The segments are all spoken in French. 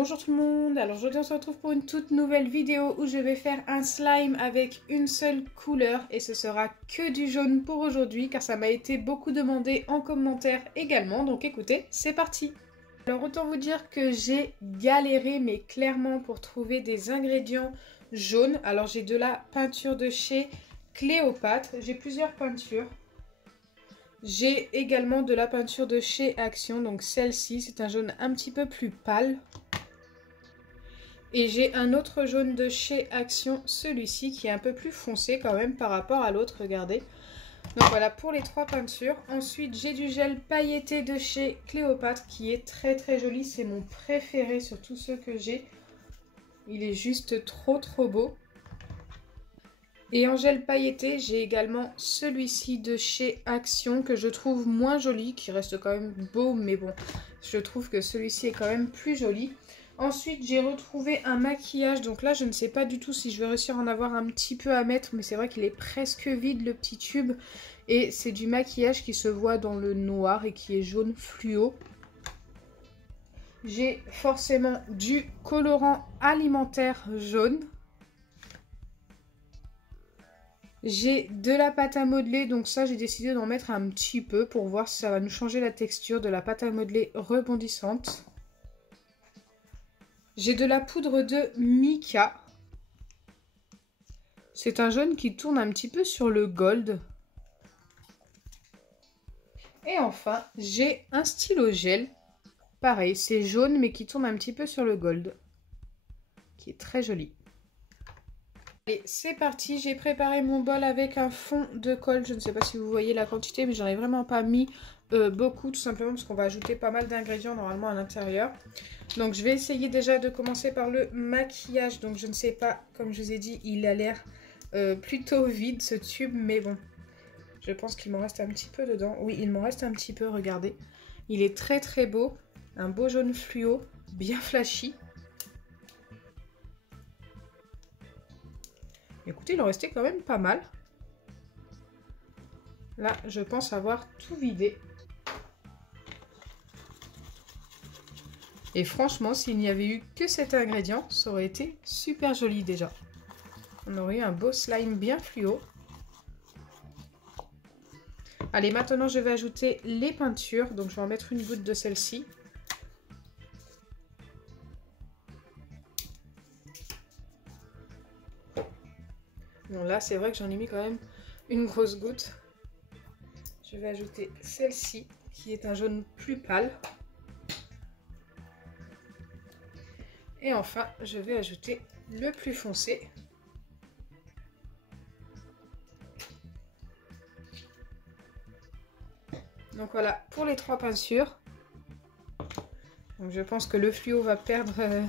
Bonjour tout le monde, alors aujourd'hui on se retrouve pour une toute nouvelle vidéo où je vais faire un slime avec une seule couleur et ce sera que du jaune pour aujourd'hui car ça m'a été beaucoup demandé en commentaire également, donc écoutez, c'est parti. Alors autant vous dire que j'ai galéré mais clairement pour trouver des ingrédients jaunes. Alors j'ai de la peinture de chez Cléopâtre, j'ai plusieurs peintures. J'ai également de la peinture de chez Action, donc celle-ci, c'est un jaune un petit peu plus pâle. Et j'ai un autre jaune de chez Action, celui-ci, qui est un peu plus foncé quand même par rapport à l'autre, regardez. Donc voilà pour les trois peintures. Ensuite, j'ai du gel pailleté de chez Cléopâtre, qui est très très joli. C'est mon préféré sur tous ceux que j'ai. Il est juste trop beau. Et en gel pailleté, j'ai également celui-ci de chez Action que je trouve moins joli, qui reste quand même beau, mais bon, je trouve que celui-ci est quand même plus joli. Ensuite, j'ai retrouvé un maquillage, donc là, je ne sais pas du tout si je vais réussir à en avoir un petit peu à mettre, mais c'est vrai qu'il est presque vide, le petit tube. Et c'est du maquillage qui se voit dans le noir et qui est jaune fluo. J'ai forcément du colorant alimentaire jaune. J'ai de la pâte à modeler, donc ça j'ai décidé d'en mettre un petit peu pour voir si ça va nous changer la texture de la pâte à modeler rebondissante. J'ai de la poudre de mica. C'est un jaune qui tourne un petit peu sur le gold. Et enfin, j'ai un stylo gel. Pareil, c'est jaune mais qui tourne un petit peu sur le gold. Qui est très joli. Et c'est parti, j'ai préparé mon bol avec un fond de colle. Je ne sais pas si vous voyez la quantité, mais j'en ai vraiment pas mis beaucoup, tout simplement parce qu'on va ajouter pas mal d'ingrédients normalement à l'intérieur. Donc je vais essayer déjà de commencer par le maquillage. Donc je ne sais pas, comme je vous ai dit, il a l'air plutôt vide ce tube, mais bon, je pense qu'il m'en reste un petit peu dedans. Oui, il m'en reste un petit peu, regardez. Il est très beau, un beau jaune fluo, bien flashy. Écoutez, il en restait quand même pas mal. Là, je pense avoir tout vidé. Et franchement, s'il n'y avait eu que cet ingrédient, ça aurait été super joli déjà. On aurait eu un beau slime bien fluo. Allez, maintenant je vais ajouter les peintures. Donc je vais en mettre une goutte de celle-ci. Bon, là, c'est vrai que j'en ai mis quand même une grosse goutte. Je vais ajouter celle-ci, qui est un jaune plus pâle. Et enfin, je vais ajouter le plus foncé. Donc voilà, pour les trois peintures. Donc je pense que le fluo va perdre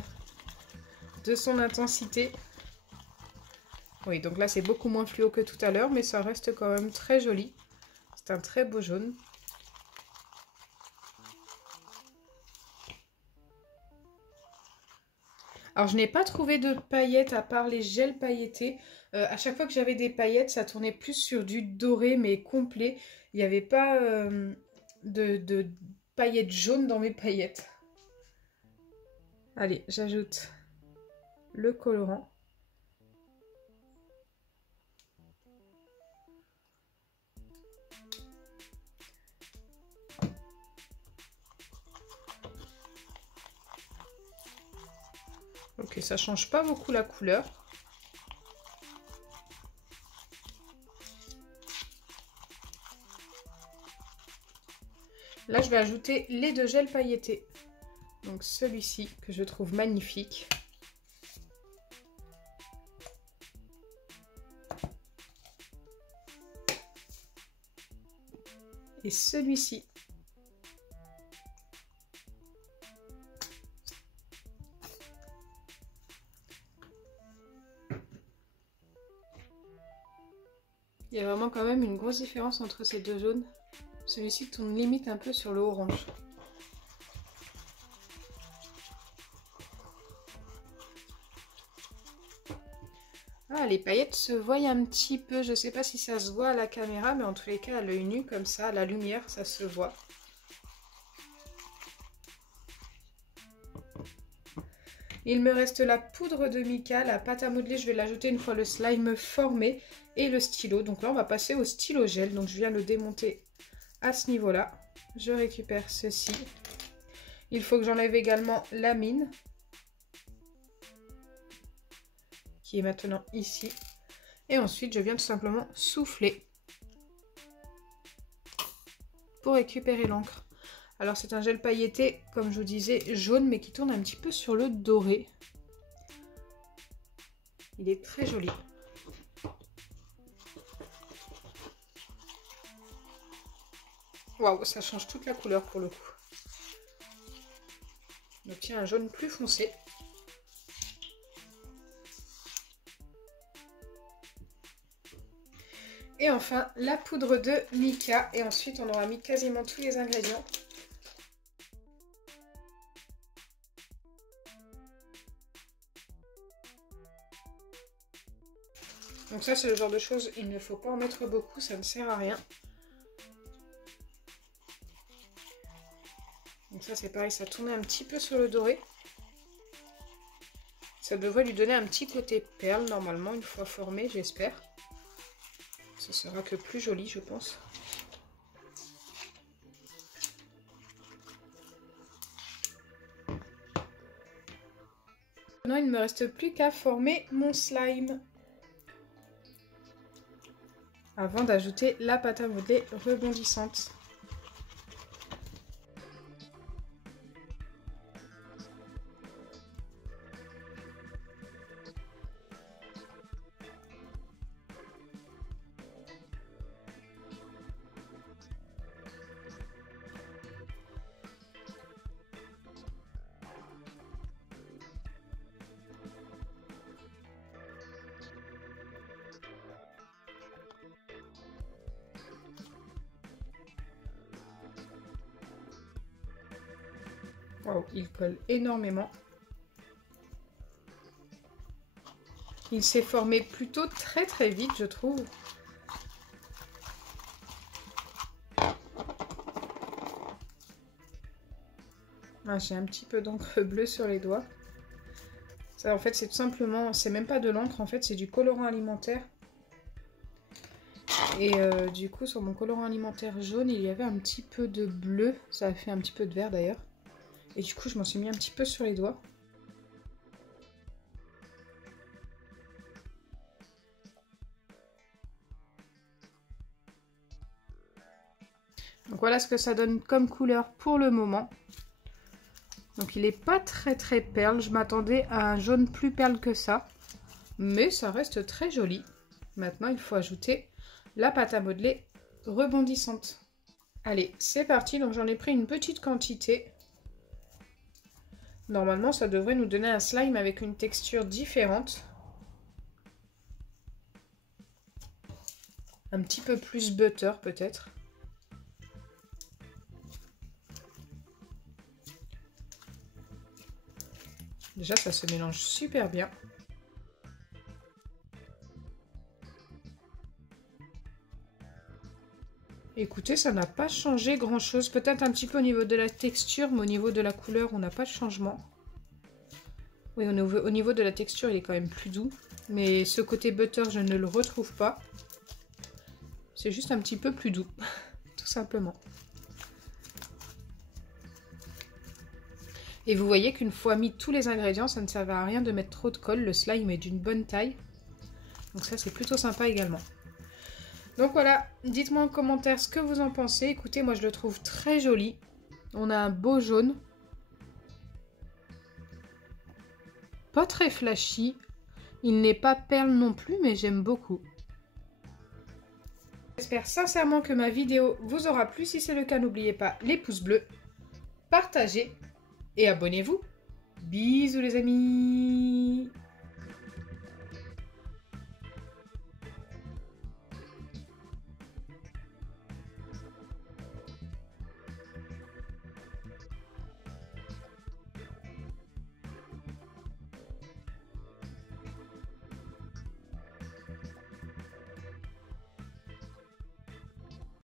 de son intensité. Oui, donc là c'est beaucoup moins fluo que tout à l'heure, mais ça reste quand même très joli. C'est un très beau jaune. Alors je n'ai pas trouvé de paillettes à part les gels pailletés. À chaque fois que j'avais des paillettes, ça tournait plus sur du doré mais complet. Il n'y avait pas de paillettes jaunes dans mes paillettes. Allez, j'ajoute le colorant. Ok, ça change pas beaucoup la couleur. Là, je vais ajouter les deux gels pailletés. Donc celui-ci que je trouve magnifique. Et celui-ci. Il y a vraiment quand même une grosse différence entre ces deux jaunes. Celui-ci tourne limite un peu sur le orange. Ah, les paillettes se voient un petit peu. Je ne sais pas si ça se voit à la caméra, mais en tous les cas, à l'œil nu, comme ça, à la lumière, ça se voit. Il me reste la poudre de mica, la pâte à modeler, je vais l'ajouter une fois le slime formé et le stylo. Donc là on va passer au stylo gel, donc je viens le démonter à ce niveau-là. Je récupère ceci. Il faut que j'enlève également la mine qui est maintenant ici. Et ensuite je viens tout simplement souffler pour récupérer l'encre. Alors c'est un gel pailleté, comme je vous disais, jaune, mais qui tourne un petit peu sur le doré. Il est très joli. Waouh, ça change toute la couleur pour le coup. On obtient un jaune plus foncé. Et enfin, la poudre de mica. Et ensuite, on aura mis quasiment tous les ingrédients. Donc ça, c'est le genre de choses, il ne faut pas en mettre beaucoup, ça ne sert à rien. Donc ça, c'est pareil, ça tourne un petit peu sur le doré. Ça devrait lui donner un petit côté perle, normalement, une fois formé, j'espère. Ce sera que plus joli, je pense. Maintenant, il ne me reste plus qu'à former mon slime. Avant d'ajouter la pâte à modeler rebondissante. Wow, il colle énormément. Il s'est formé plutôt très vite, je trouve. Ah, j'ai un petit peu d'encre bleue sur les doigts. Ça, en fait, c'est tout simplement, c'est même pas de l'encre, en fait, c'est du colorant alimentaire. Et du coup, sur mon colorant alimentaire jaune, il y avait un petit peu de bleu. Ça a fait un petit peu de vert d'ailleurs. Et du coup, je m'en suis mis un petit peu sur les doigts. Donc voilà ce que ça donne comme couleur pour le moment. Donc il n'est pas très perle. Je m'attendais à un jaune plus perle que ça. Mais ça reste très joli. Maintenant, il faut ajouter la pâte à modeler rebondissante. Allez, c'est parti. Donc j'en ai pris une petite quantité. Normalement, ça devrait nous donner un slime avec une texture différente. Un petit peu plus butter peut-être. Déjà, ça se mélange super bien. Écoutez, ça n'a pas changé grand-chose. Peut-être un petit peu au niveau de la texture, mais au niveau de la couleur, on n'a pas de changement. Oui, au niveau de la texture, il est quand même plus doux. Mais ce côté butter, je ne le retrouve pas. C'est juste un petit peu plus doux, tout simplement. Et vous voyez qu'une fois mis tous les ingrédients, ça ne servait à rien de mettre trop de colle. Le slime est d'une bonne taille. Donc ça, c'est plutôt sympa également. Donc voilà, dites-moi en commentaire ce que vous en pensez. Écoutez, moi je le trouve très joli. On a un beau jaune. Pas très flashy. Il n'est pas perle non plus, mais j'aime beaucoup. J'espère sincèrement que ma vidéo vous aura plu. Si c'est le cas, n'oubliez pas les pouces bleus, partagez et abonnez-vous. Bisous les amis!